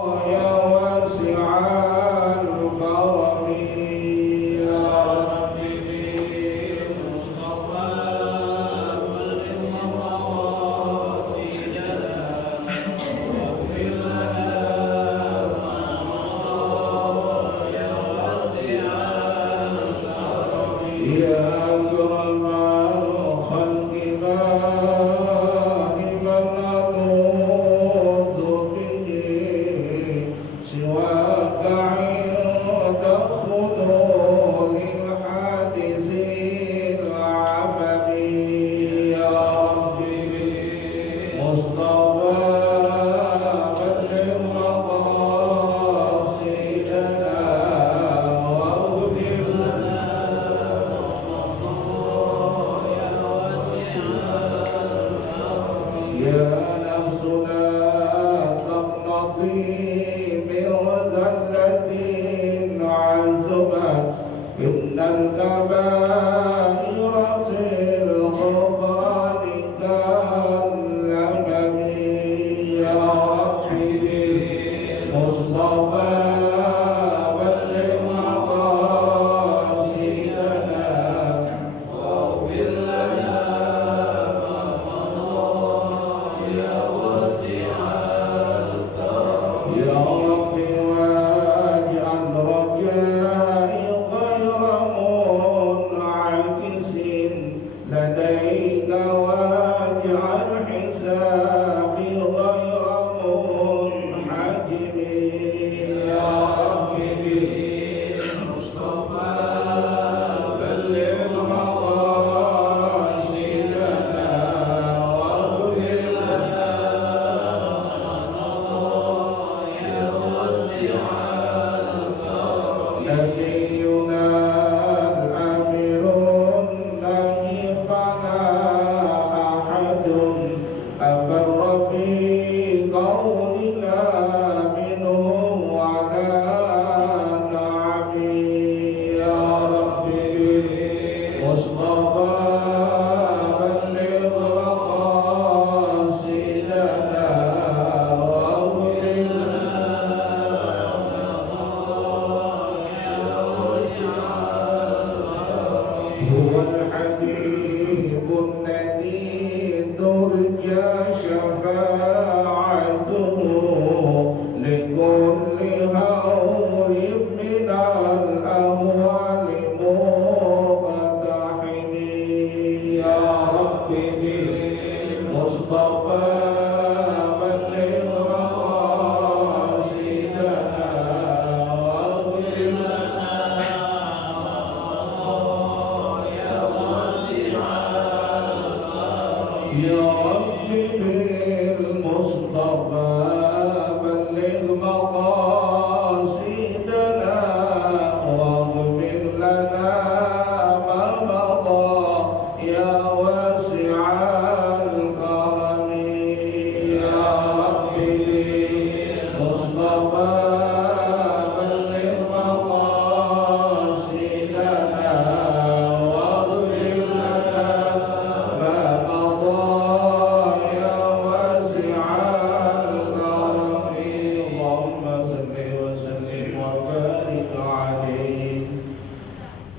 يا واسع الكرم يا رب بالمصطفى بلغ مواطننا واغفر لنا ما مضى يا واسع الكرم يا أكرم الخلق سواك عند خذول الحادث العبد يا ربي مصطفى بلغ مقاصدنا واغفر لنا يا واسع الكرم يا نفسنا تقنطي وزلة عزمت إن الكبائر في الغفران كاللمم يا ربي مصطفى بلغ مقاصدنا واغفر لنا ما مضى يا واسع الكرم يا لدينا واجعل حسابي غير منحجم يا ربي بالمصطفى بلغ مقاصدنا واغفر لنا ما مضى يا واسع الكرم نبينا أبر في قولنا منهم ولا نعمي يا ربي مصطفى بلغ مقاصدنا واغفر لنا يا واسع الكرم هو الحبيب النديد ترجى شفاعته لكل هول من الأهوال مقتحم يا ربي بالمصطفى بلغ مقاصدنا واغفر لنا يا واسع الكرم يا ربي بالمصطفى بلغ مقاصدنا واغفر لنا ما مضى يا واسع الكرم يا ربي بالمصطفى بلغ مقاصدنا واغفر لنا ما مضى يا واسع الكرم اللهم صل وسلم وبارك عليه.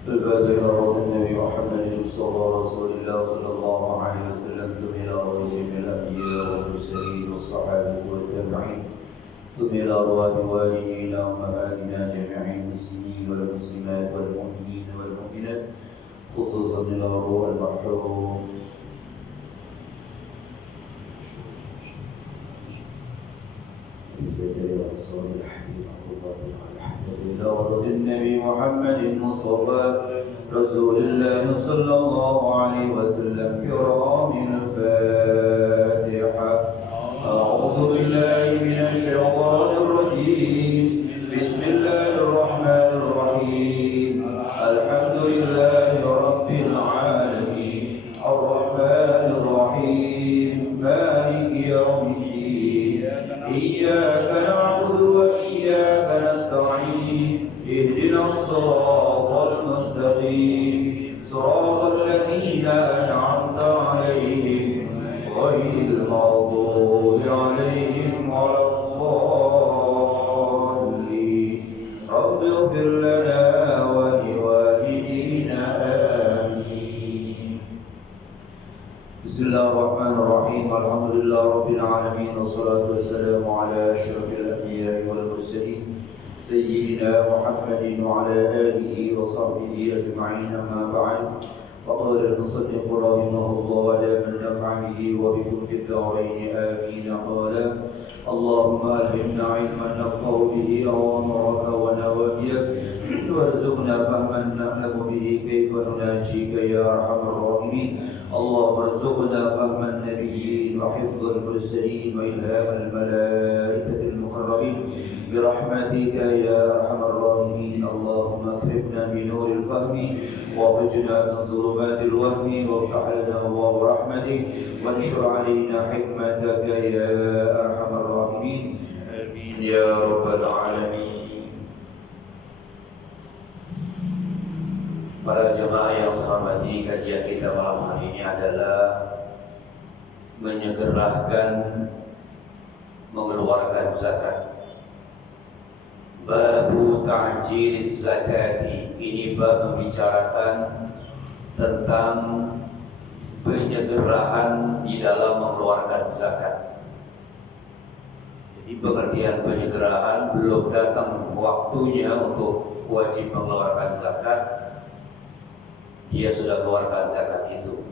الفاتحة إلى روح النبي محمد المصطفى رسول الله صلى الله عليه وسلم ثم إلى روح جميع الأنبياء والمرسلين والصحابة والتابعين ثم إلى أرواح والدينا وأمهاتنا جميع المسلمين والمسلمات والمؤمنين والمؤمنات خصوصا إلى روح المرحوم سيدنا رسول الحبيب عبد الله بن محمد إلى ولد النبي محمد المصطفى رسول الله صلى الله عليه وسلم كرام الفاتحة. أعوذ بالله من الشيطان الرجيم بسم الله الرحمن الرحيم الحمد لله رب العالمين الرحمن الرحيم مالك يوم الدين إياك نعبد وإياك نستعين اهدنا الصراط المستقيم صراط الذين أنعمت عليهم غير المغضوب عليهم ولا الضالين. سيدنا محمد وعلى آله وصحبه أجمعين. أما بعد، وقال المصنف رحمه الله دام النفع به وبكم في الدارين آمين. قال: اللهم ألهمنا علما نفقه به أوامرك ونواهيك، وارزقنا فهما نعلم به كيف نناجيك يا أرحم الراحمين. اللهم ارزقنا فهم النبيين وحفظ المرسلين وإلهام الملائكة المقربين برحمتك يا أرحم الراحمين. اللهم اكرمنا بنور الفهم واخرجنا من ظلمات الوهم وافتح لنا أبواب رحمتك وانشر علينا حكمتك يا أرحم الراحمين. آمين يا رب العالمين. Para jemaah yang saya hormati, kajian kita malam hari ini adalah menyegerakan mengeluarkan zakat. Babu ta'jiliz zakati, ini bab membicarakan tentang penyegerahan di dalam mengeluarkan zakat. Jadi pengertian penyegerahan, belum datang waktunya untuk wajib mengeluarkan zakat, dia sudah keluarkan zakat itu.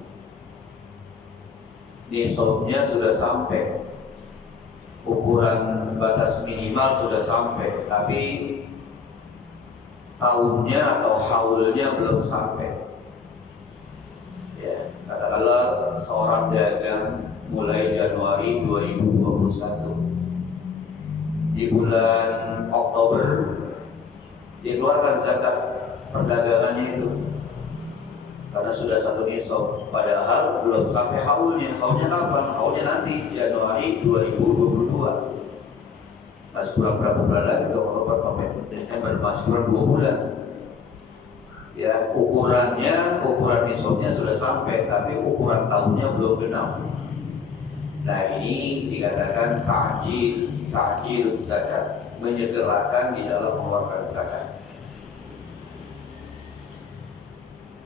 Nisabnya sudah sampai, ukuran batas minimal sudah sampai, tapi tahunnya atau haulnya belum sampai. Ya, katakanlah seorang dagang mulai Januari 2021, di bulan Oktober dia keluarkan zakat perdagangannya itu, karena sudah satu nisab, padahal belum sampai haulnya. Haulnya kapan? Haulnya nanti Januari 2022. Masih kurang berapa bulan lagi? Oktober, Desember, masih kurang 2 bulan. Ya, ukuran nisabnya sudah sampai, tapi ukuran tahunnya belum genap. Nah, ini dikatakan ta'jil zakat, menyegerakan di dalam mengeluarkan zakat.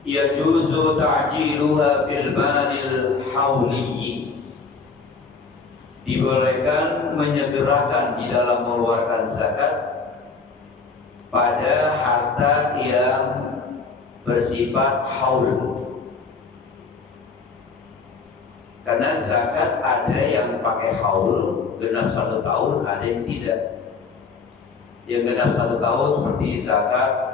Yajuzu ta'jiluha fil malil hauliyyi, dibolehkan menyegerakan di dalam mengeluarkan zakat pada harta yang bersifat haul. Karena zakat ada yang pakai haul genap 1 tahun, ada yang tidak. Yang genap 1 tahun seperti zakat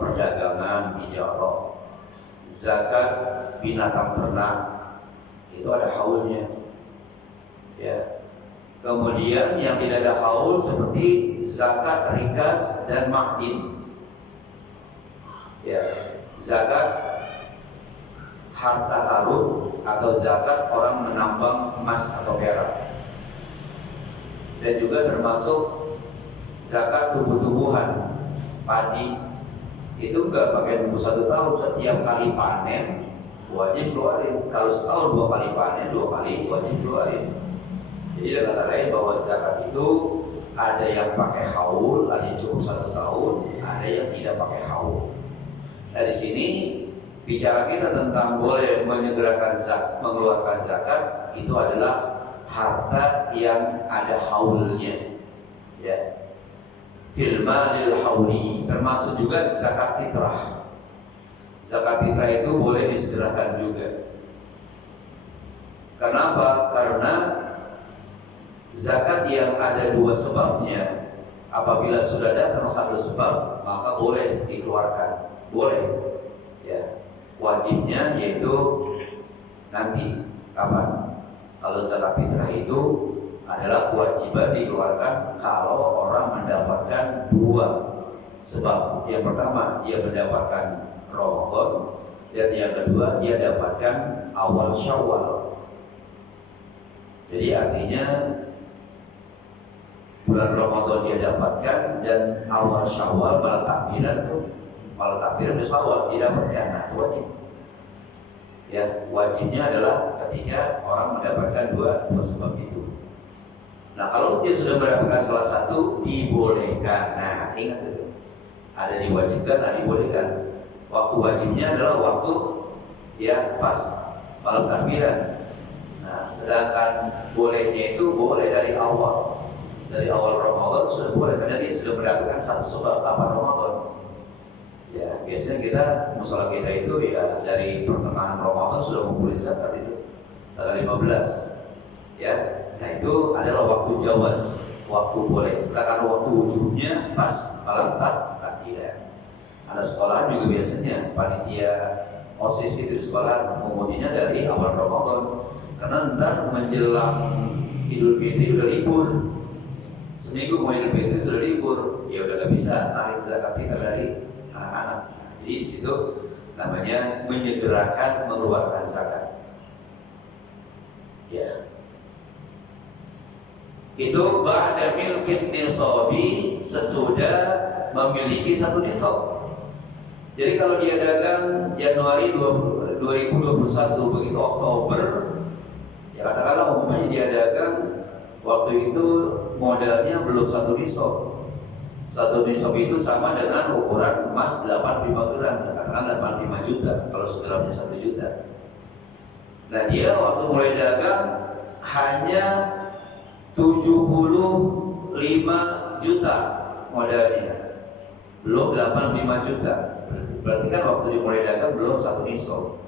perdagangan, tijarah, zakat binatang ternak, itu ada haulnya. Ya. Kemudian yang tidak ada haul seperti zakat rikas dan ma'din. Ya, zakat harta karun atau zakat orang menambang emas atau perak. Dan juga termasuk zakat tumbuh-tumbuhan, padi, itu enggak pakai nunggu 1 tahun, setiap kali panen wajib keluarin. Kalau setahun 2 kali panen, 2 kali wajib keluarin. Jadi dengan kata lain bahwa zakat itu ada yang pakai haul, ada yang cukup 1 tahun, ada yang tidak pakai haul. Nah, di sini bicara kita tentang boleh menyegerakan mengeluarkan zakat, itu adalah harta yang ada haulnya. Ya. Fil malil hauli, termasuk juga zakat fitrah. Zakat fitrah itu boleh disegerakan juga. Kenapa? Karena zakat yang ada 2 sebabnya, apabila sudah datang 1 sebab, maka boleh dikeluarkan. Boleh. Ya. Wajibnya yaitu nanti kapan? Kalau zakat fitrah itu adalah kewajiban dikeluarkan kalau orang mendapatkan 2 sebab. Yang pertama, dia mendapatkan Ramadan, dan yang kedua, dia dapatkan awal Syawal. Jadi artinya bulan Ramadan dia dapatkan, dan awal Syawal malam takbiran bersawal didapatkan. Nah, itu wajib. Ya, wajibnya adalah ketika orang mendapatkan dua sebab itu. Nah, kalau dia sudah mendapatkan salah satu, dibolehkan. Nah, ingat itu. Ada diwajibkan, ada dibolehkan. Waktu wajibnya adalah waktu ya pas malam takbiran. Nah, sedangkan bolehnya itu boleh dari awal. Dari awal Ramadan sudah boleh karena dia sudah mendapatkan satu sebab apa Ramadan. Ya, biasanya kita musola kita itu ya dari pertengahan Ramadan sudah ngumpulin zakat itu tanggal 15. Ya, nah itu adalah waktu jawaz, waktu boleh. Sedangkan waktu wujudnya pas malam takbiran. Ada sekolahan juga biasanya panitia OSIS itu di sekolah mengujinya dari awal Ramadan karena ntar menjelang Idul Fitri udah libur. Seminggu mau Idul Fitri sudah libur, ya udah gak bisa narik zakat fitrah dari anak-anak. Jadi di situ namanya menyegerakan mengeluarkan zakat. Ya. Itu ba'da milkin nisabi, sesudah memiliki satu nisab. Jadi kalau dia dagang Januari 2021 begitu Oktober, ya katakanlah umpamanya dia dagang waktu itu modalnya belum satu nisab. Satu nisab itu sama dengan ukuran emas 85 gram, katakan 85 juta kalau segramnya 1 juta. Nah dia waktu mulai dagang hanya 75 juta modalnya, belum 85 juta. Berarti kan waktu dimulai dagang belum satu nisab,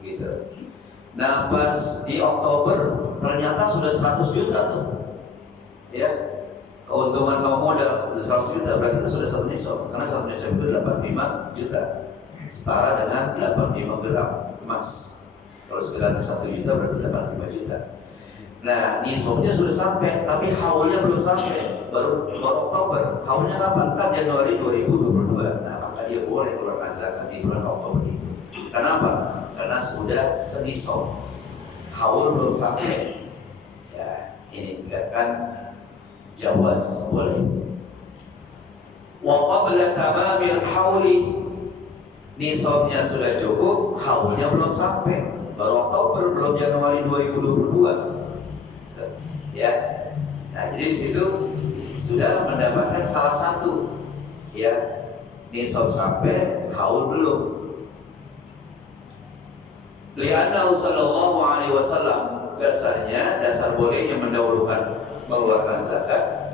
gitu. Nah pas di Oktober ternyata sudah 100 juta tuh, ya keuntungan sama modal 100 juta, berarti itu sudah satu nisab. Karena satu nisab itu 85 juta, setara dengan 85 gram emas. Kalau sekitar 1 juta berarti 85 juta. Nah nisabnya sudah sampai, tapi haulnya belum sampai, baru Oktober. Haulnya kapan? Ntar Januari 2022. Nah maka dia boleh keluarkan zakat di bulan Oktober itu. Kenapa? Karena sudah senisab, haul belum sampai. Ya ini dikatakan jawaz, boleh. Wa qabla tamamil hauli, nisabnya sudah cukup, haulnya belum sampai, baru Oktober, belum Januari 2022. Ya, nah jadi di situ sudah mendapatkan salah satu, ya nisab sampai, haul belum. Li'annahu sallallahu alaihi wasallam, dasar bolehnya mendahulukan mengeluarkan zakat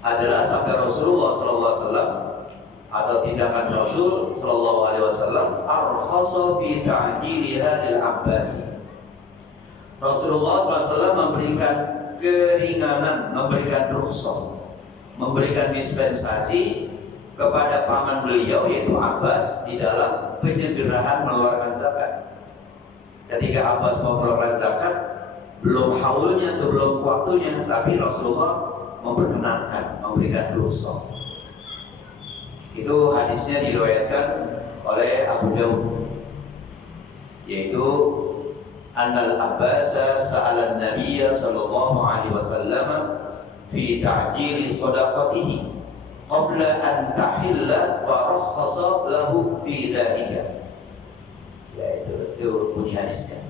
adalah sabda Rasulullah sallallahu alaihi wasallam atau tindakan Rasul sallallahu alaihi wasallam, arkhasa fi ta'jiliha lil Abbasi. Rasulullah sallallahu alaihi wasallam memberikan keringanan, memberikan rukhsah, memberikan dispensasi kepada paman beliau yaitu Abbas di dalam penyegerahan mengeluarkan zakat. Ketika Abbas mau mengeluarkan zakat, belum haulnya atau belum waktunya, tapi Rasulullah memperkenankan, memberikan rukhsah. Itu hadisnya diriwayatkan oleh Abu Daud, yaitu Annal Abbasa sa'ala an-Nabiyya sallallahu alaihi wasallam fi ta'jili shadaqatihi qabla an tahilla wa rakhasa lahu fi dzalika. Ya itu bunyi hadisnya.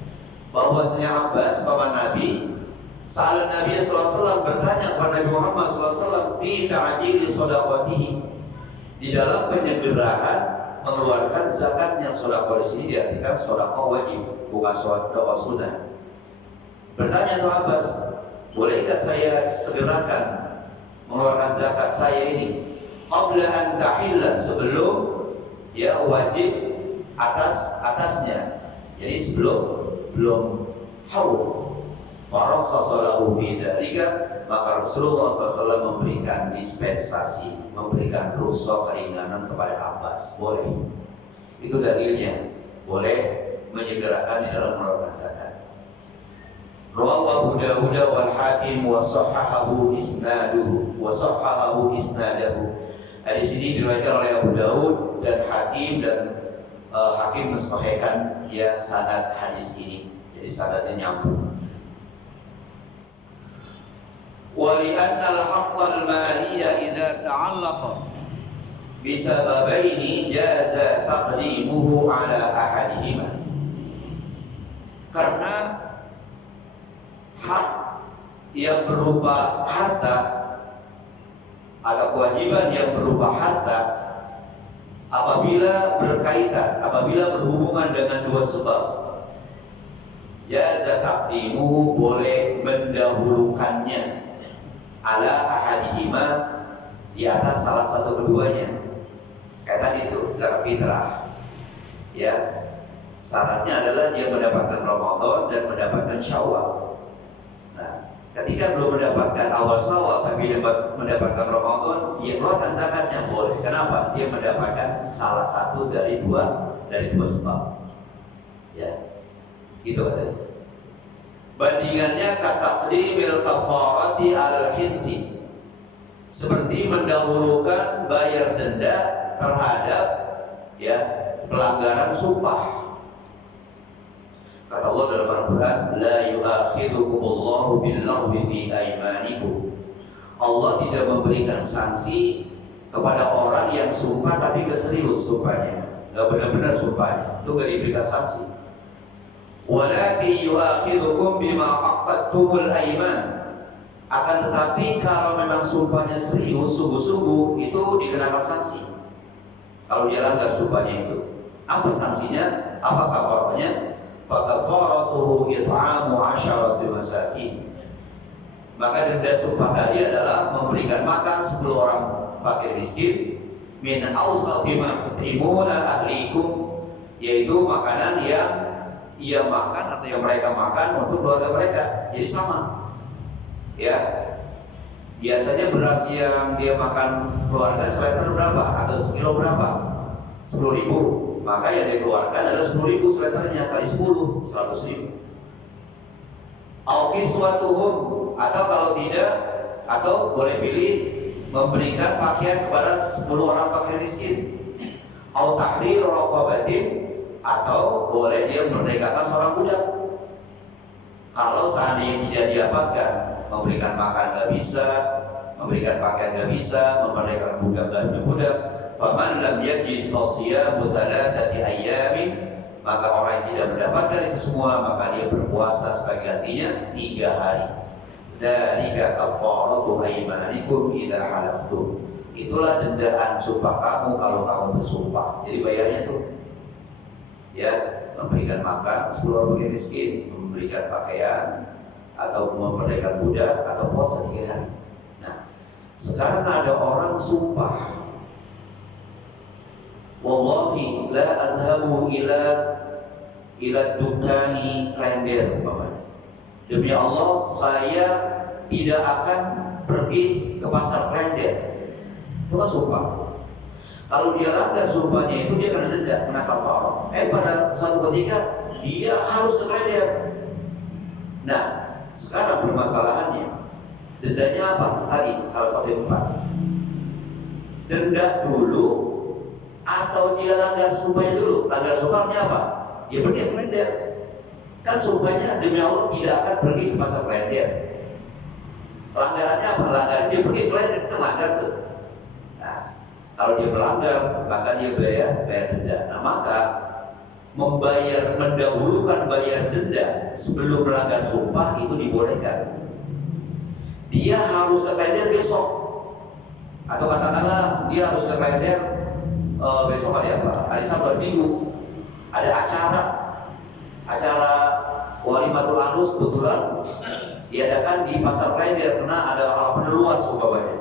Bahwasanya Abbas paman Nabi sa'ala an-Nabiyya sallallahu alaihi wasallam bertanya kepada Nabi Muhammad sallallahu alaihi wasallam fi ta'jili shadaqatihi, di dalam penyegerahan mengeluarkan zakatnya. Sedekah di sini diartikan sedekah wajib, bukan sedekah sunnah. Bertanya tuh Abbas, bolehkah saya segerakan mengeluarkan zakat saya ini qabla an tahilla, sebelum ya wajib atasnya, jadi belum haul. Farakhasa lahu fi dzalika, maka Rasulullah SAW memberikan dispensasi, memberikan rukhsah, keringanan kepada Abbas, boleh. Itu dalilnya, boleh menyegerakan di dalam mengeluarkan zakat. Rawahu Abu Dawud wal Hakim wa sahhahahu isnadahu. Hadis ini diriwayatkan oleh Abu Dawud dan Hakim, dan Hakim mensahihkan ya sanad hadis ini, jadi sanadnya nyambung. ولأن الحق المالي إذا تعلق بسببين جاز تقديمه على أحدهما. Karena hak yang berupa harta atau kewajiban yang berupa harta apabila berkaitan, apabila berhubungan dengan dua sebab, jaza taqdimuhu, boleh mendahulukannya ala ahadihima, di atas salah satu keduanya. Kayak tadi itu zakat fitrah. Ya, syaratnya adalah dia mendapatkan Ramadan dan mendapatkan Syawal. Nah, ketika belum mendapatkan awal Syawal tapi dia mendapatkan Ramadan, dia keluarkan zakatnya boleh. Kenapa? Dia mendapatkan salah satu dari dua sebab. Ya, itu katanya. Bandingannya kataqdimil kafarati alal hinzi, seperti mendahulukan bayar denda terhadap ya pelanggaran sumpah. Kata Allah dalam Al-Quran, la yu'akhidhukumullahu billaghwi fi aymanikum. Allah tidak memberikan sanksi kepada orang yang sumpah tapi gak serius sumpahnya, gak benar-benar sumpahnya, itu gak diberikan sanksi. Walakin yu'akhidhukum bima aqadtumul ayman. Akan tetapi kalau memang sumpahnya serius, sungguh-sungguh, itu dikenakan sanksi. Kalau dia langgar sumpahnya itu, apa sanksinya? Apa kafarnya? Fakafaratuhu it'amu 'asharati masakin. Maka denda sumpah tadi adalah memberikan makan 10 orang fakir miskin min awsati ma tut'imuna ahlikum, yaitu makanan yang ia makan atau yang mereka makan untuk keluarga mereka. Jadi sama. Ya. Biasanya beras yang dia makan keluarga seliter berapa atau sekilo berapa? 10.000. Maka yang dikeluarkan adalah 10.000 seliternya kali 10, 100.000. Au kiswatuhum, atau kalau tidak, atau boleh pilih memberikan pakaian kepada 10 orang fakir miskin. Au tahrir raqabatin, atau boleh dia merdekakan seorang budak. Kalau seandainya tidak didapatkan, memberikan makan gak bisa, memberikan pakaian gak bisa, memerdekakan budak gak ada budak, faman lam yajid fasiyamu thalathati ayyamin, maka orang yang tidak mendapatkan itu semua, maka dia berpuasa sebagai gantinya 3 hari. Dzalika kafaratu aymanikum idza halaftum. Itulah dendaan sumpah kamu kalau kamu bersumpah. Jadi bayarnya tuh ya, memberikan makan 10 orang miskin, memberikan pakaian, atau memerdekakan budak, atau puasa 3 hari. Nah, sekarang ada orang sumpah, wallahi la adhabu ila dukani klender umpamanya, demi Allah saya tidak akan pergi ke pasar klender. Itu kan sumpah. Kalau dia langgar sumpahnya itu, dia kena denda, kena kafarah. Pada satu ketika dia harus ke klender. Nah, sekarang permasalahannya, dendanya apa? Tadi hal 1/4. Denda dulu atau dia langgar sumpahnya dulu? Langgar sumpahnya apa? Dia pergi ke klender. Kan sumpahnya demi Allah tidak akan pergi ke pasar klender. Langgarannya apa? Langgaran dia pergi ke klender, itu langgar tuh. Kalau dia melanggar, maka dia bayar denda. Nah, maka mendahulukan bayar denda sebelum melanggar sumpah itu dibolehkan. Dia harus ke klender besok, atau katakanlah dia harus ke klender besok hari apa? Hari Sabtu, Minggu. Ada acara walimatul arus kebetulan diadakan di pasar klender karena ada halaman luas umpamanya.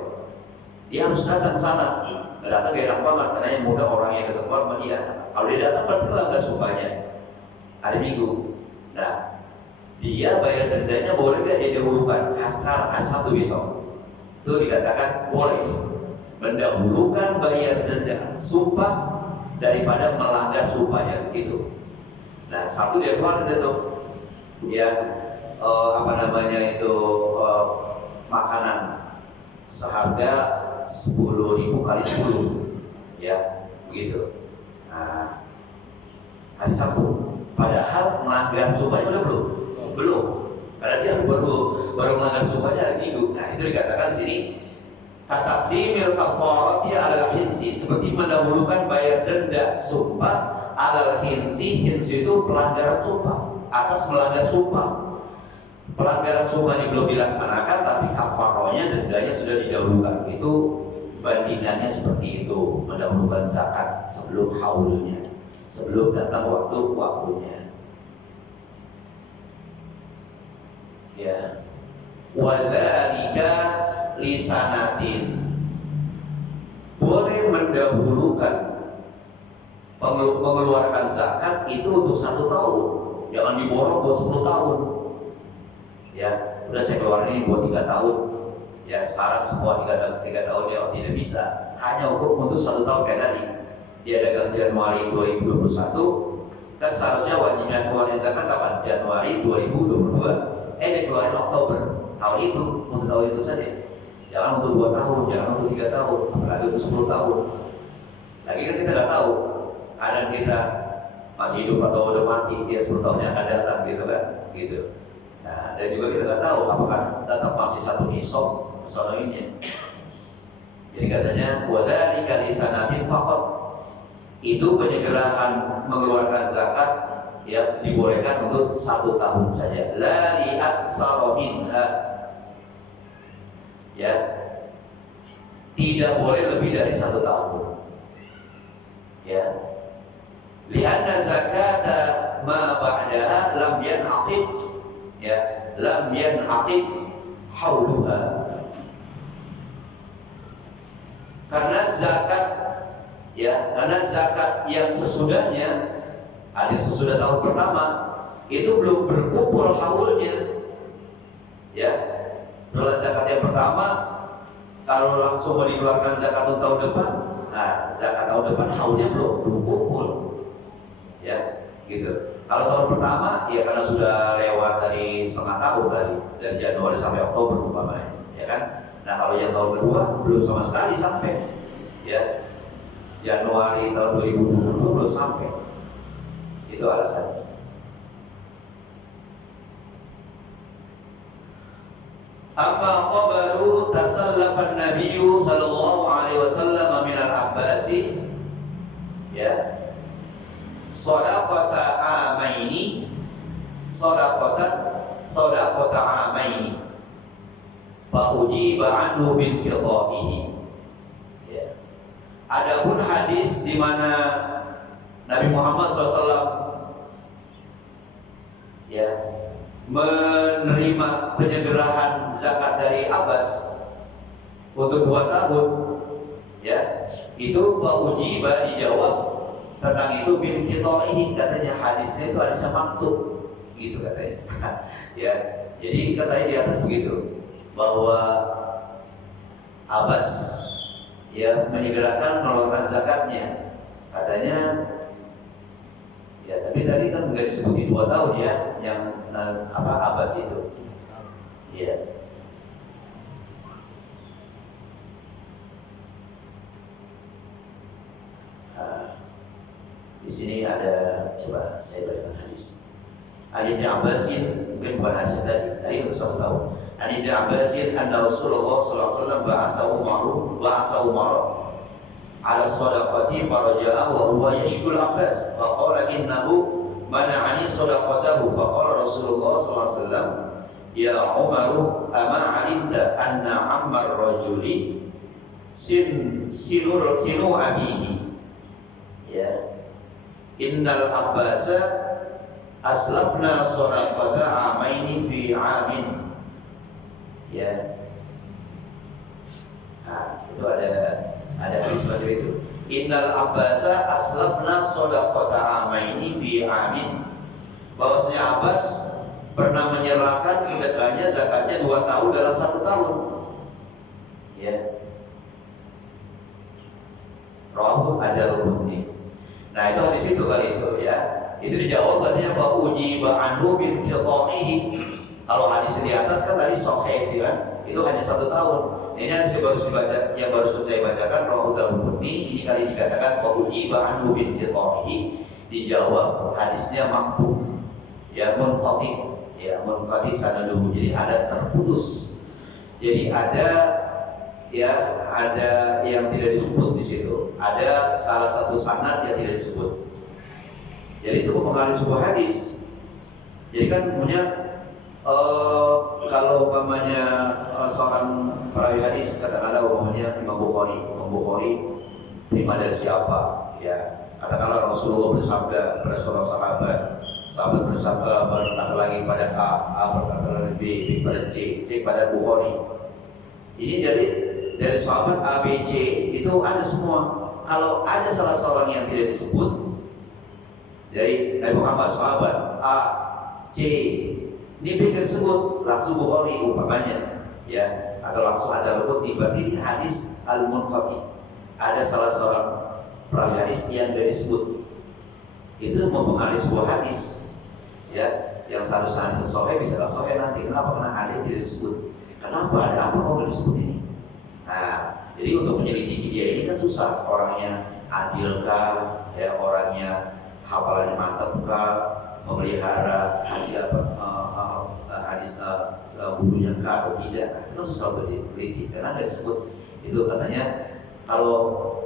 Dia harus datang sana. Datang gak enak banget karena yang muda orang yang ketemuan sama dia. Kalau dia datang berarti langgar sumpahnya hari Minggu. Nah, dia bayar dendanya boleh gak dia dahulukan? Hari Sabtu besok. Itu dikatakan boleh mendahulukan bayar denda sumpah daripada melanggar sumpahnya gitu. Nah, Sabtu dia keluar denda tuh ya makanan seharga 10.000 kali 10 ya begitu. Nah, hari Sabtu, padahal melanggar sumpahnya udah belum, karena dia baru melanggar sumpahnya hari Minggu. Nah, itu dikatakan di sini kataqdimil kafarati alal hinsi, seperti mendahulukan bayar denda sumpah alal hinsi. Hinsi itu pelanggaran sumpah, atas melanggar sumpah. Pelanggaran sumpahnya belum dilaksanakan, tapi kafarohnya, dendanya sudah didahulukan. Itu bandingannya seperti itu, mendahulukan zakat sebelum haulnya, sebelum datang waktunya. Ya, wadzalika lisanatin, boleh mendahulukan mengeluarkan zakat itu untuk 1 tahun, jangan diborong buat 10 tahun. Ya, udah saya keluarin ini buat 3 tahun. Ya, sekarang semua 3 tahun ya tidak bisa. Hanya untuk 1 tahun kayak tadi. Dia dagang Januari 2021, kan seharusnya wajibnya keluarin zakat kapan? Januari 2022. Dia keluarin Oktober tahun itu, untuk tahun itu saja. Jangan untuk 2 tahun, jangan untuk 3 tahun, apalagi untuk 10 tahun. Lagi kan kita nggak tahu, kadang kita masih hidup atau udah mati, ya 10 tahun yang akan datang gitu kan, gitu. Nah, dan juga kita nggak tahu apakah tetap masih 1 isok kesonoinnya. Jadi katanya, wadzalika lisanatin faqat, itu penyegerahan mengeluarkan zakat ya dibolehkan untuk 1 tahun saja. La li aktsara minha, ya, tidak boleh lebih dari 1 tahun. Ya, lianna zakata ma ba'daha lam yanaqid, ya, lam yanaqid hauluha. Karena zakat, ya, karena zakat yang sesudahnya, ada sesudah tahun pertama itu belum berkumpul haulnya. Ya, setelah zakat yang pertama, kalau langsung mau dikeluarkan zakat untuk tahun depan, nah zakat tahun depan haulnya belum kumpul. Ya, gitu. Kalau tahun pertama, ya karena sudah lewat dari setengah tahun dari Januari sampai Oktober umpamanya, ya kan? Nah kalau yang tahun kedua belum sama sekali sampai, ya, Januari tahun 2020 belum sampai. Itu alasannya. Amma khabaru tasallafan nabiyyu sallallahu alaihi wasallam min al-Abbasi, ya, sadaqata amaini, sadaqata amaini fa ujiba anhu bil qidaihi. Ya. Adapun hadis di mana Nabi Muhammad SAW, ya, menerima penyegerahan zakat dari Abbas untuk 2 tahun, ya, itu fa ujiba, dijawab tentang itu bil qidaihi, katanya hadisnya itu hadisnya maktub, gitu katanya. Ya, jadi katanya di atas begitu, bahwa Abbas, ya, menyegerakan mengeluarkan zakatnya, katanya, ya, tapi tadi kan nggak disebutin 2 tahun ya, yang Abbas itu, ya. Di sini ada, coba saya bacakan hadis. Ali bin Abbasin, mungkin bukan hadis tadi untuk 1 tahun. Ali bin Abbasin anna Rasulullah sallallahu alaihi wasallam ba'atha Umar ala sadaqati faraja'a wa huwa yashkul Abbas faqala innahu mana'ani sadaqatahu faqala Rasulullah sallallahu alaihi wasallam ya Umar ama 'alimta anna 'ammar rajuli sinu abihi, ya, innal Abbasa aslafna sadaqata amaini fi amin, ya. Nah, itu ada hadis seperti itu. Innal Abbasa aslafna sadaqata amaini fi amin, bahwasanya Abbas pernah menyerahkan sedekahnya zakatnya 2 tahun dalam 1 tahun, ya. Rawahu ad-Darqutni. Nah, itu hadis itu kali itu, ya. Itu dijawab katanya fa ujiba anhu bil qidaihi. Kalau hadis di atas kan tadi sahih, kan? Itu hanya 1 tahun. Ini hadis yang baru saya bacakan, Rawahu ad-Darqutni, ini kali dikatakan fa ujiba anhu bil qidaihi, dijawab hadisnya maktub, ya, munqati, ya, munqati sanaduhu, jadi ada terputus. Jadi ada, ya, ada yang tidak disebut di situ. Ada salah satu sanad yang tidak disebut. Jadi itu mempengaruhi sebuah hadis. Jadi kan punya kalau umpamanya seorang perawi hadis, katakanlah umpamanya Imam Bukhari terima dari siapa? Ya, katakanlah Rasulullah bersabda pada seorang sahabat bersabda, berkata lagi pada A berkata lagi B pada C pada Bukhari. Ini dari sahabat A, B, C itu ada semua. Kalau ada salah seorang yang tidak disebut dari Nabi Muhammad sahabat A, C, ini B disebut langsung Bukhari umpamanya, ya, atau langsung ada rebut di bab ini hadis al-munqati. Ada salah seorang perawi hadis yang tidak disebut, itu mempengaruhi sebuah hadis, ya, yang seharusnya hadis sahih bisa sahih nanti. Kenapa? Karena ada yang tidak disebut. Kenapa? Ada apa kok tidak disebut ini? Nah, jadi untuk menyelidiki dia ini kan susah. Orangnya adilkah, ya, orangnya hafalannya mantapkah, memelihara hadis bulunya kah atau tidak. Nah, itu kan susah untuk diteliti karena ada disebut. Itu katanya kalau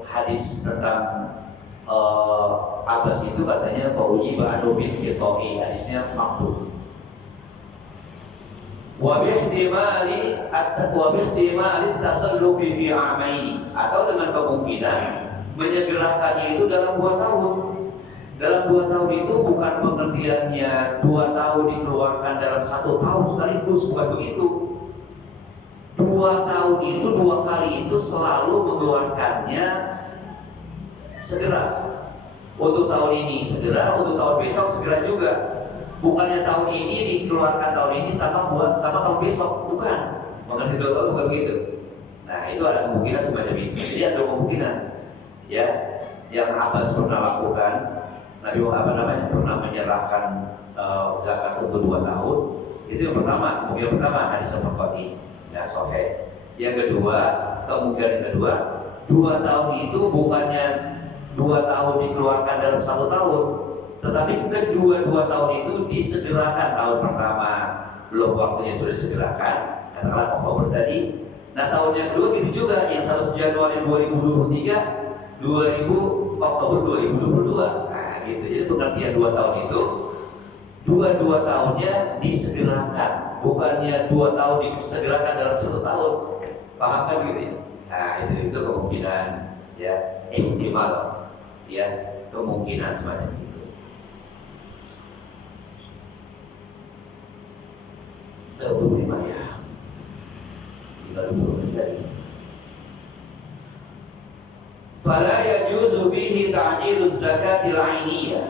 hadis tentang Abbas itu katanya fauji ba'anu bin kitoi, hadisnya maktub. Wa bihdimali tasallufi fi amaini, atau dengan kemungkinan menyegerakannya itu dalam 2 tahun. Dalam 2 tahun itu bukan pengertiannya 2 tahun dikeluarkan dalam 1 tahun sekaligus, bukan begitu. 2 tahun itu 2 kali itu selalu mengeluarkannya segera. Untuk tahun ini segera, untuk tahun besok segera juga. Bukannya tahun ini dikeluarkan tahun ini sama tahun besok, bukan. Mengerti 2 tahun bukan begitu. Nah, itu ada kemungkinan semacam itu. Jadi ada kemungkinan, ya, yang Abbas pernah lakukan. Nabi pernah menyerahkan zakat untuk 2 tahun. Itu yang pertama, kemungkinan pertama hadis al-Bukhari, ya, sahih. Yang kedua, kemungkinan yang kedua, 2 tahun itu bukannya 2 tahun dikeluarkan dalam 1 tahun, tetapi kedua-2 tahun itu disegerakan. Tahun pertama belum waktunya sudah disegerakan, katakanlah Oktober tadi. Nah, tahun yang kedua gitu juga, yang 1 Januari 2023, Oktober 2022. Nah, gitu. Jadi pengertian 2 tahun itu, 2 tahunnya disegerakan, bukannya 2 tahun disegerakan dalam 1 tahun. Paham kan gitu ya? Nah, itu kemungkinan, ya, ihtimal, ya, kemungkinan semacam itu. Udah 25 ya, tinggal 20 menit lagi. Fala yajuzu fihi ta'jiluz zakatil 'ainiyah,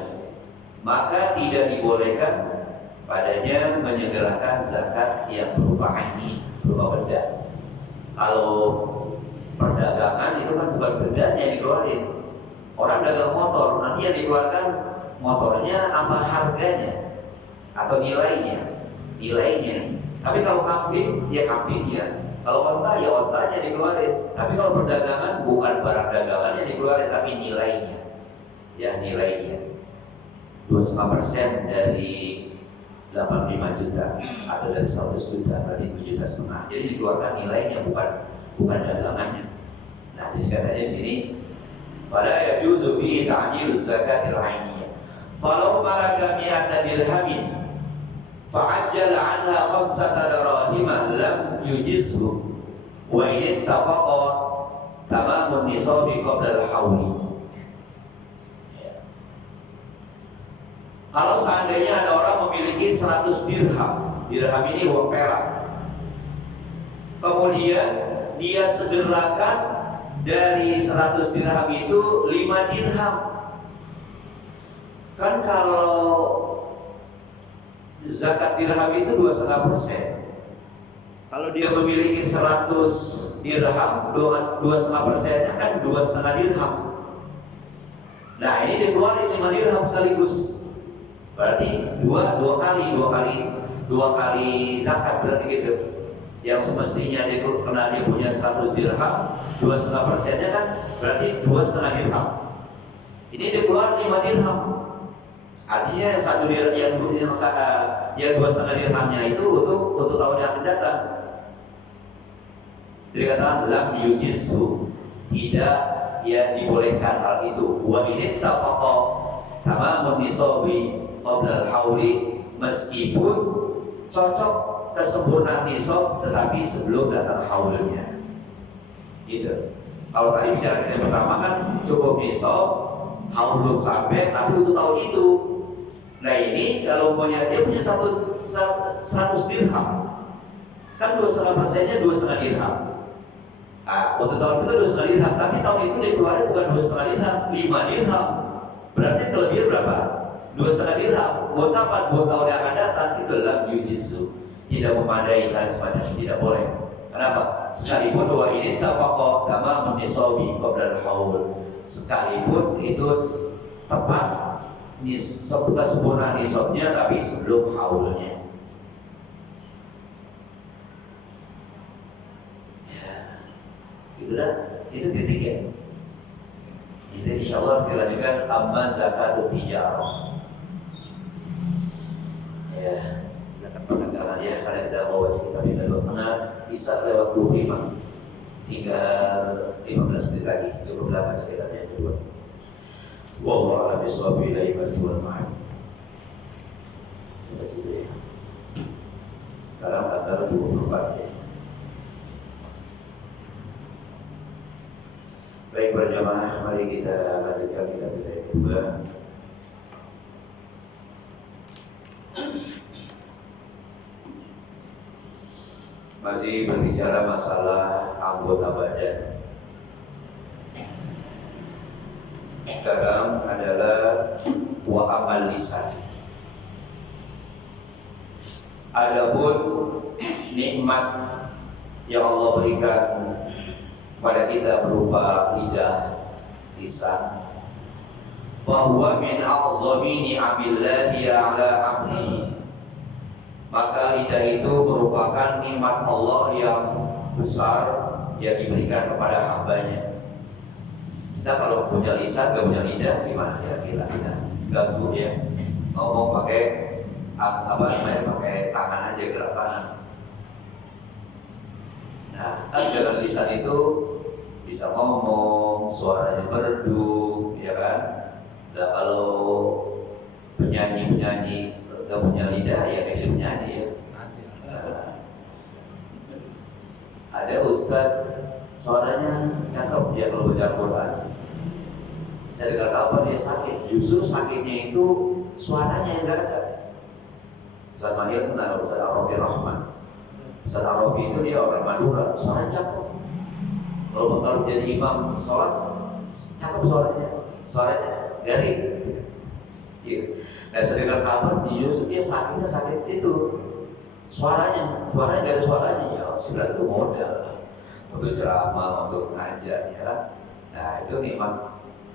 maka tidak dibolehkan padanya menyegerakan zakat yang berupa aini, berupa benda. Kalau perdagangan itu kan bukan bendanya yang dikeluarin. Orang dagang motor, nanti yang dikeluarkan motornya apa harganya atau nilainya. Tapi kalau kambing, ya kambingnya. Kalau onta, ya ontanya dikeluarin. Tapi kalau perdagangan, bukan barang dagangannya dikeluarin, tapi nilainya. Ya, nilainya 2,5% dari 85 juta atau dari 100 juta, berarti 2,5 juta. Jadi dikeluarkan nilainya, bukan dagangannya. Nah, jadi katanya di sini, fala yajuzu fihi ta'jiluz zakatil 'ainiyah. Falau malaka mi'ata dirhamin fa'ajjala 'anha 5 dirahim lam yujizhu wa in ittafaqa tamamun nisabi qabla al-hauli. Kalau seandainya ada orang memiliki 100 dirham, dirham ini uang perak, kemudian dia segerakan dari 100 dirham itu 5 dirham. Kan kalau zakat dirham itu 2,5%. Kalau dia memiliki 100 dirham, 2,5%-nya kan 2,5 dirham. Nah, ini dikeluarin 5 dirham sekaligus. Berarti dua kali zakat berarti gitu. Yang semestinya karena dia punya 100 dirham, 2,5%-nya kan berarti 2,5 dirham. Ini dikeluarin 5 dirham. Artinya yang 1 dirham, yang 2,5 dirhamnya itu untuk tahun yang akan datang. Jadi katakan lam yujizhu, tidak ya dibolehkan hal itu. Wa ini tafaqa tamamun nisabi qabla al-hauli, meskipun cocok kesempurnaan nisab tetapi sebelum datang haulnya. Gitu. Kalau tadi bicara kita pertama kan cukup nisab, haul belum sampai tapi untuk tahun itu. Nah, ini kalau dia punya 100 dirham, kan 2,5%-nya 2,5 dirham. waktu tahun itu 2,5 dirham, tapi tahun itu dikeluarin bukan 2,5 dirham, 5 dirham. Berarti kelebihan berapa? 2,5 dirham. Buat apa? Buat tahun yang akan datang itu adalah yujitsu. Tidak memadai kalian semacam, tidak boleh. Kenapa? Sekalipun dua ini tafakoh kama menisobi qabla al-haul. Sekalipun itu tepat sempurna nisabnya tapi sebelum haulnya. Ya, itulah itu titiknya. Itu insya Allah dilanjutkan amma zakatut tijarah. Ya, zakat perdagangan ya, karena kita mau baca kitab yang kedua mana Isa lewat 25, tinggal 15 menit lagi cukup lah baca kitab yang kedua. Wallahu a'lam bishawab, ilaihi marji'ul ma'ad. Sampai situ ya. Sekarang tanggal 24 ya. Baik berjamaah, mari kita lanjutkan kitab kita yang kedua. Masih berbicara masalah anggota badan. Sekarang adalah wa amal lisan. Adapun nikmat yang Allah berikan pada kita berupa lidah, lisan, fahuwa min a'zami ni'amillahi ala 'abdihi. Maka lidah itu merupakan nikmat Allah yang besar yang diberikan kepada hambanya. Kita kalau punya lisan, gak punya lidah, gimana kira-kira kita ganggu ya? Ngomong pakai pakai tangan aja, gerak tangan. Nah, kan dengan lisan itu bisa ngomong, suaranya merdu, ya kan? Nah, kalau penyanyi gak punya lidah, ya kayak penyanyi ya. Nah, ada ustadz suaranya cakep dia kalau baca Quran. Saya dengar kabar dia sakit, justru sakitnya itu suaranya yang gak ada. Ustadz Mahir kenal Ustadz Arafi Rahman. Ustadz Arafi itu dia orang Madura, suaranya cakep. Kalau jadi imam sholat, cakep suaranya garing. Nah, saya dengar kabar justru dia sakit itu suaranya gak ada suaranya. Ya, sebenarnya itu modal untuk ceramah, untuk ngajar ya. Nah, itu nikmat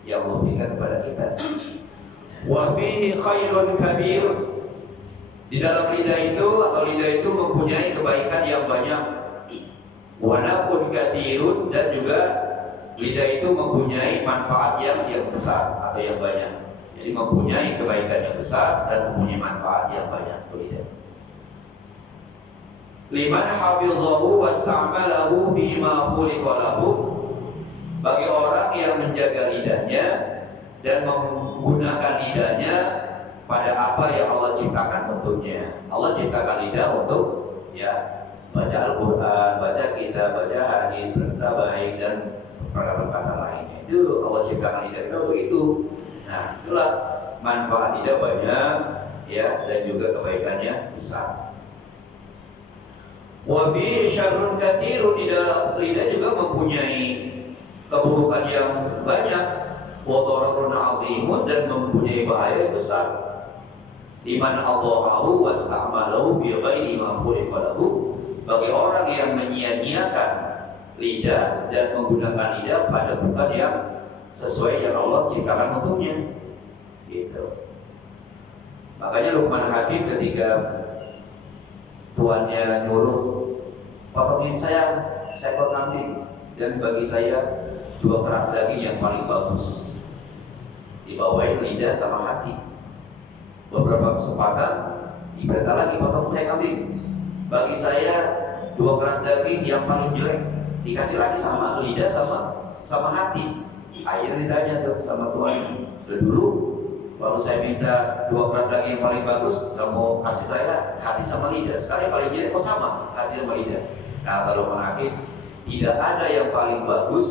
yang Allah berikan kepada kita. Wa fihi khairun kabir. Di dalam lidah itu mempunyai kebaikan yang banyak. Wa naf'un katsirun, dan juga lidah itu mempunyai manfaat yang besar atau yang banyak. Jadi mempunyai kebaikan yang besar dan mempunyai manfaat yang banyak lidah. Liman hafizahu wasta'malahu fima khuliqa lahu. Bagi orang yang menjaga lidahnya dan menggunakan lidahnya pada apa yang Allah ciptakan untuknya. Allah ciptakan lidah untuk ya baca Al-Quran, baca kitab, baca hadis, berkata baik dan perkataan lainnya. Itu Allah ciptakan lidah kita untuk itu. Nah, itulah manfaat lidah banyak ya, dan juga kebaikannya besar. Wa fi syarrun katsirun, di dalam lidah juga mempunyai keburukan yang banyak, wa dararun azimun, dan mempunyai bahaya yang besar. Liman adha'ahu wasta'malahu fi ghairi ma khuliqa lahu. Bagi orang yang menyia-nyiakan lidah dan menggunakan lidah pada bukan yang sesuai yang Allah ciptakan untuknya. Gitu. Makanya Luqman Hakim ketika tuannya nyuruh, potongin saya seekor kambing dan bagi saya 2 kerat daging yang paling bagus, dibawain lidah sama hati. Beberapa kesempatan diperintah lagi, potong saya kambing, bagi saya 2 kerat daging yang paling jelek, dikasih lagi sama lidah sama hati. Akhirnya ditanya tuh sama tuan, udah dulu waktu saya minta 2 kerat daging yang paling bagus, kamu kasih saya hati sama lidah, sekarang yang paling jelek kok sama hati sama lidah. Nah, kalau menakib, tidak ada yang paling bagus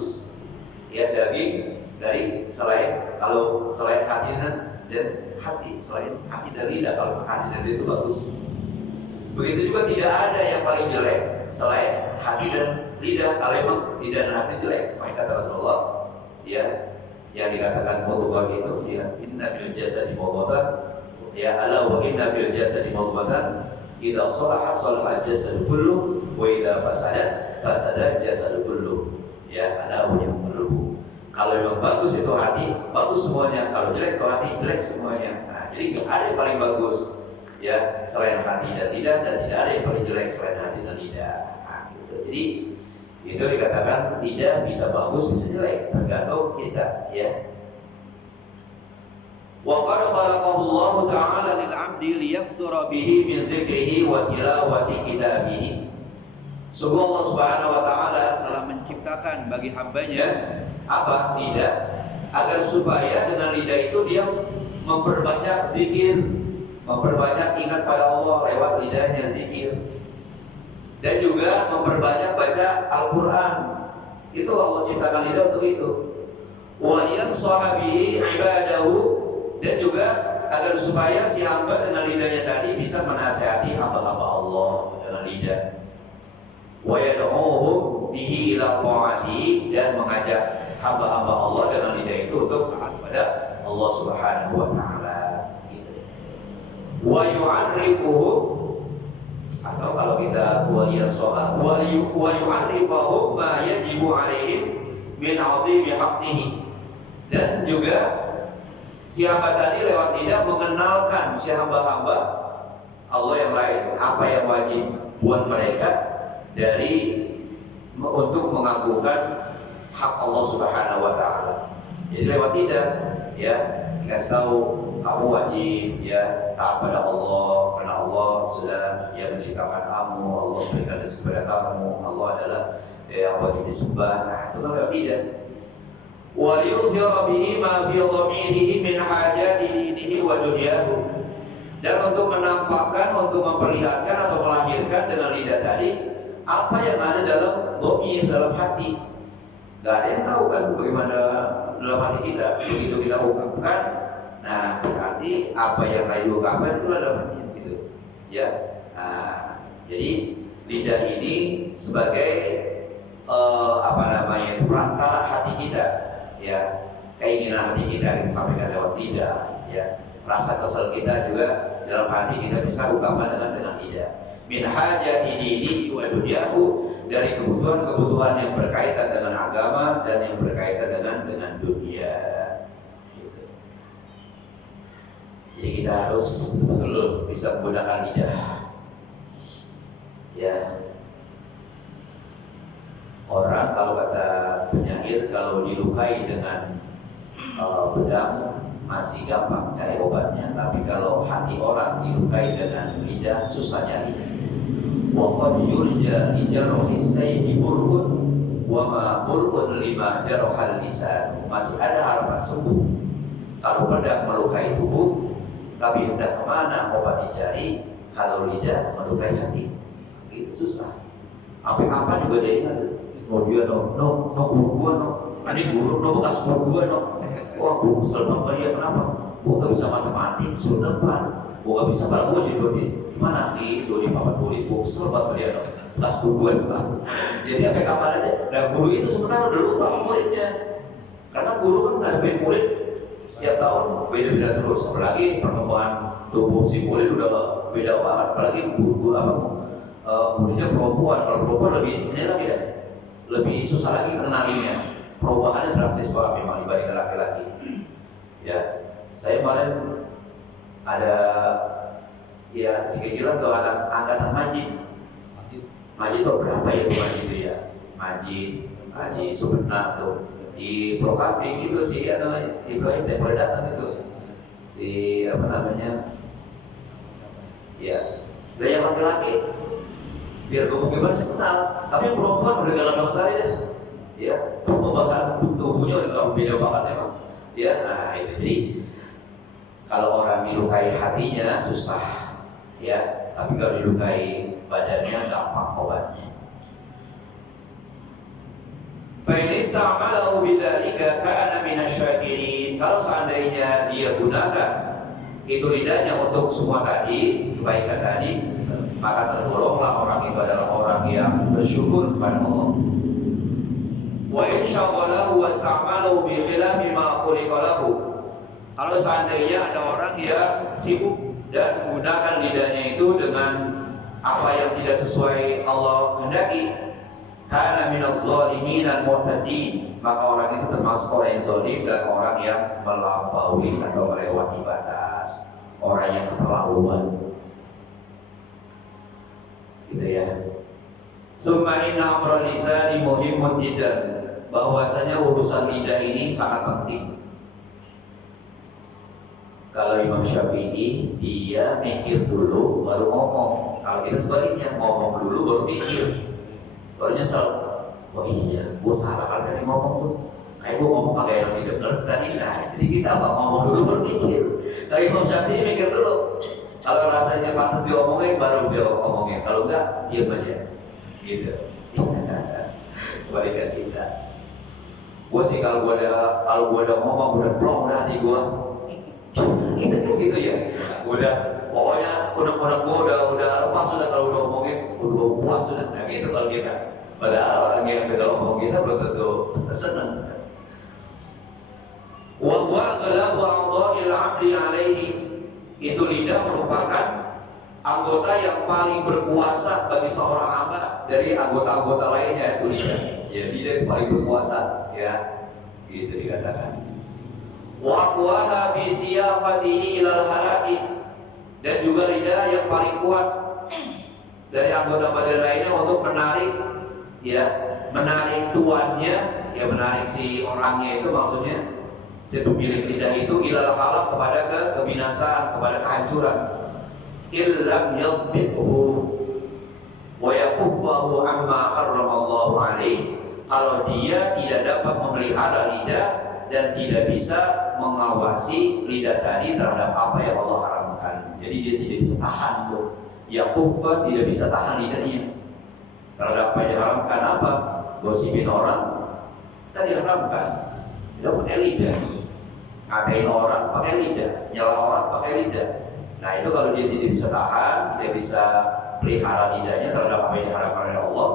ya daging dari selain hati dan hati, selain hati dan lidah. Kalau hati dan lidah itu bagus. Begitu juga tidak ada yang paling jelek selain hati dan lidah. Kalau memang lidah dan hati jelek, maka kata Rasulullah, ya, yang dikatakan mudghah itu, ya, inna fil jasadi mudghatan, ya, ala wa inna fil jasadi mudghatan, idza salahat salaha al-jasadu kullu, wa idza fasada al-jasadu kullu. Ya, ala wa qalbu. Kalau memang bagus itu hati, bagus semuanya. Kalau jelek itu hati, jelek semuanya. Nah, jadi nggak ada yang paling bagus, ya, selain hati dan lidah, dan tidak ada yang paling jelek selain hati dan lidah. Nah, gitu. Jadi itu dikatakan lidah bisa bagus, bisa jelek, tergantung kita, ya. Wa qad khalaqahu Allah ta'ala lil 'abdi liyakthura bihi min dzikrihi wa tilawati kitabihi. Sungguh Allah Subhanahu wa taala telah menciptakan bagi hambanya apa? Lidah, agar supaya dengan lidah itu dia memperbanyak zikir, memperbanyak ingat pada Allah lewat lidahnya zikir, dan juga memperbanyak baca Al-Quran. Itu Allah ciptakan lidah untuk itu. Wa yansahabihi ibadahu, dan juga agar supaya si hamba dengan lidahnya tadi bisa menasihati hamba-hamba Allah dengan lidah. Wa yad'uhum bihi ila ta'atihi, dan mengajak hamba-hamba Allah dengan lidah itu untuk taat pada Allah Subhanahu wa taala. Wa yu'arrifuhum, atau kalau kita wa yu'arrifuhum ma yajibu alaihim min 'azimi haqqihi, dan juga si hamba tadi lewat lidah mengenalkan si hamba-hamba Allah yang lain apa yang wajib buat mereka dari untuk mengagungkan hak Allah Subhanahu wa taala. Jadi lewat lidah, ya, dikasih tahu kamu wajib, ya, taat pada Allah, karena Allah sudah, ya, menciptakan kamu, Allah berikan rezeki kepada kamu, Allah adalah yang wajib disembah. Nah, itu kan lewat lidah. Wa yuzhiru bihi ma fi dhamirihi min hajati dinihi wa dunyahu, dan untuk menampakkan, untuk memperlihatkan atau melahirkan dengan lidah tadi apa yang ada dalam dhamir, dalam hati. Gak ada yang tahu kan bagaimana dalam hati kita. Begitu kita ungkapkan, nah berarti apa yang lagi diungkapkan itu dalam hati, gitu, ya. Nah, jadi lidah ini sebagai perantara hati kita, ya, keinginan hati kita sampaikan lewat lidah, ya. Rasa kesel kita juga dalam hati kita bisa ungkapkan dengan lidah. Min hajati dinihi wa dunyahu, dari kebutuhan-kebutuhan yang berkaitan dengan agama dan yang berkaitan dengan dunia. Gitu. Jadi kita harus betul-betul bisa menggunakan lidah. Ya. Orang, kalau kata penyair, kalau dilukai dengan pedang masih gampang cari obatnya, tapi kalau hati orang dilukai dengan lidah susah nyari. Wa qad yurja li jarhi sayfi burqun wa ma burqun lima jarhal lisan. Masih ada harapan sembuh kalau pedang melukai tubuh, tapi hendak kemana obat dicari kalau lidah melukai hati? Itu susah. Sampai kapan juga dia ingat itu. Oh dia no guru gua no, ini guru no bekas guru gua no. Wah gua kesel banget dia, kenapa? Gua gak bisa matematik suruh depan, gua gak bisa malah gua jadi mana itu di papan tulis, gua kesel banget dia no. Bekas guru gua no. Jadi sampai kapan aja. Nah guru itu sebenarnya udah lupa sama muridnya, karena guru kan ngadepin murid setiap tahun beda-beda terus. Apalagi perkembangan tubuh si murid udah beda banget, apalagi guru muridnya perempuan. Kalau perempuan lebih ini lagi dah, lebih susah lagi kenalinya. Perubahannya drastis banget memang dibandingkan laki-laki. Ya, saya kemarin ada, ya, kecil-kecilan tuh anak angkatan Majid tuh berapa ya tuh Majid itu ya? Majid Subenah tuh di Prokamping itu si Ibrahim yang boleh datang itu si apa namanya? Ya, dari yang laki-laki biar gue bagaimana sih kenal, tapi yang perempuan udah kalah sama saya deh. Ya, perubahan tubuhnya udah beda banget emang. Ya, nah itu. Jadi kalau orang dilukai hatinya susah, ya, tapi kalau dilukai badannya gampang obatnya. Fa in ista'malahu bidzalika kana minasyakirin. Kalau seandainya dia gunakan itu lidahnya untuk semua tadi kebaikan tadi, maka tergolonglah orang itu adalah orang yang bersyukur kepada Allah. Wa in syaghalahu wasta'malahu bi khilafi ma khuliqa lahu. Kalau seandainya ada orang yang sibuk dan menggunakan lidahnya itu dengan apa yang tidak sesuai Allah kehendaki, kana minaz zalimin al mu'tadin, maka orang itu termasuk orang yang zalim dan orang yang melampaui atau melewati batas, orang yang keterlaluan. Gitu ya. Summa inna amral lisani muhimmun jiddan, bahwasanya urusan lidah ini sangat penting. Kalau Imam Syafi'i dia mikir dulu baru ngomong. Kalau kita sebaliknya, ngomong dulu baru mikir, baru nyesel. Oh iya, gue salah kan tadi ngomong tuh. Kayak gue ngomong pakai yang didengar tadi. Nah, jadi kita apa, ngomong dulu baru mikir. Kalau Imam Syafi'i mikir dulu. Kalau rasanya pantas diomongin baru dia omongin. Kalau enggak, diam aja. Gitu. Kebalikan kita. Gue sih kalau gue udah ngomong udah plong dah hati gue. Itu gitu ya. Pokoknya udah gue udah lepas sudah kalau udah ngomongin, udah puas sudah. Nah gitu kalau kita. Padahal orang yang kalau ngomong kita belum tentu senang. Wa huwa ghalabu a'dha'il 'abdi 'alaihi. Itu lidah merupakan anggota yang paling berkuasa bagi seorang hamba dari anggota-anggota lainnya, itu lidah. Ya, lidah yang paling berkuasa, ya. Gitu dikatakan. Wa aqwaha fi siyaqatihi ilal halaki, dan juga lidah yang paling kuat dari anggota badan lainnya untuk menarik, ya, menarik tuannya, ya, menarik si orangnya itu, maksudnya si pemilik lidah itu ilal halak, kepada kebinasaan, kepada kehancuran. Illam yadbithu wa yakuffahu amma harramallahu alaihi, kalau dia tidak dapat memelihara lidah dan tidak bisa mengawasi lidah tadi terhadap apa yang Allah haramkan. Jadi dia tidak bisa tahan tuh. Yakuffa, tidak bisa tahan lidahnya terhadap apa yang diharamkan. Apa? Gosipin orang kan diharamkan. Tidak punya lidah. Ngatain orang pakai lidah, nyela orang pakai lidah. Nah itu kalau dia tidak bisa tahan, tidak bisa pelihara lidahnya terhadap apa yang diharamkan oleh Allah,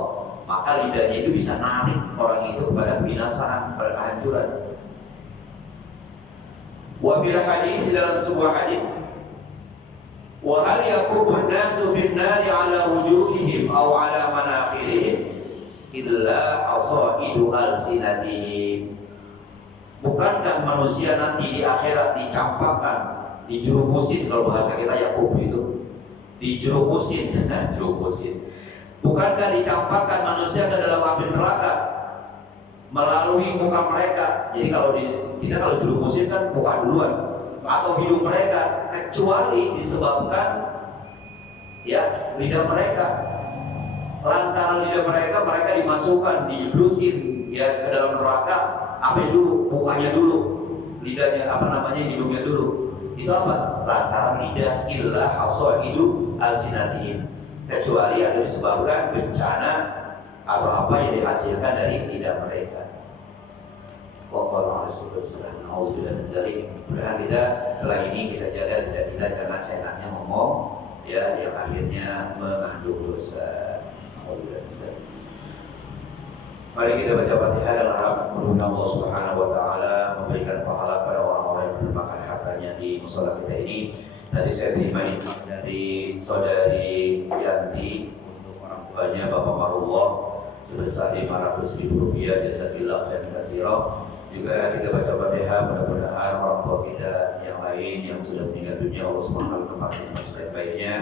maka lidahnya itu bisa narik orang itu kepada kebinasaan, kepada kehancuran. Wa fil hadis, dalam sebuah hadis, wa hal yakubun nasu fin nari ala wujuhihim aw ala manaqirihim illa asaidu alsinatihim. Bukankah manusia nanti di akhirat dicampakkan, dijerumusin, kalau bahasa kita Yakub itu dijerumusin, jerumusin. Bukankah dicampakkan manusia ke dalam api neraka melalui muka mereka? Jadi kalau kita kalau jerumusin kan muka duluan atau hidung mereka, kecuali disebabkan ya lidah mereka. Lantaran lidah mereka dimasukkan, dijeblusin ya ke dalam neraka. Apa dulu? Mukanya dulu, lidahnya hidungnya dulu. Itu apa? Lantaran lidah. Illa hasaidu alsinatihim, kecuali ada disebabkan bencana atau apa yang dihasilkan dari lidah mereka. Wa qala alaihi auzubillahi min dzalik. Mudah-mudahan lidah setelah ini kita jaga lidah jangan seenaknya ngomong ya yang akhirnya mengandung dosa. Auzubillahi min dzalik. Mari kita baca Fatihah dan harap mudah-mudahan Allah Subhanahu wa taala memberikan pahala pada orang-orang yang bermakan hartanya di mushola kita ini. Tadi saya terima infak dari saudari Yanti untuk orang tuanya Bapak Marullah sebesar Rp500.000, jazakillah khairan katsira. Juga kita baca Fatihah, mudah-mudahan orang tua kita yang lain yang sudah meninggal dunia Allah Subhanahu wa taala tempatkan masih baik-baiknya.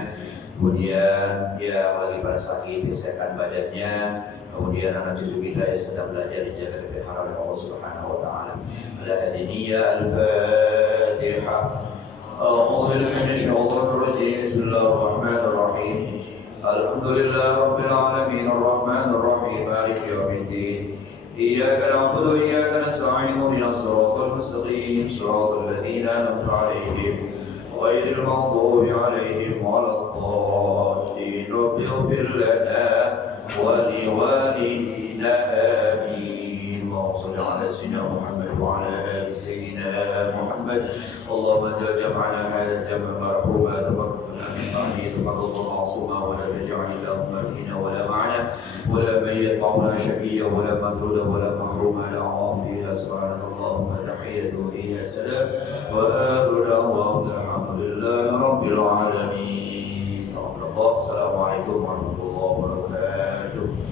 Kemudian yang lagi pada sakit disehatkan badannya. Kemudian anak cucu kita yang sedang belajar dijaga dari haram oleh Allah Subhanahu wa taala. Al-Hadiniyah Al-Fatihah. A'udzu billahi minasy syaithanir rajim. Bismillahirrahmanirrahim. Alhamdulillahi rabbil alamin arrahmanir rahim maliki yaumiddin. Iyyaka na'budu wa iyyaka nasta'in ihdinas siratal mustaqim siratal ladzina an'amta 'alaihim ghairil maghdubi 'alaihim waladdallin. Rabbighfir lana ولوالدينا آمين. اللهم صل على سيدنا محمد وعلى آل سيدنا محمد. اللهم اجعل جمعنا هذا الجمع مرحوما تفرقنا من بعده حفظه معصوما ولا تجعل اللهم فينا ولا معنا ولا من يتبعنا شقيا ولا مذلولا ولا محروما دعواهم فيها سبحانك اللهم تحية فيها سلام وآخر دعواهم الحمد لله رب العالمين. السلام عليكم ورحمة الله وبركاته.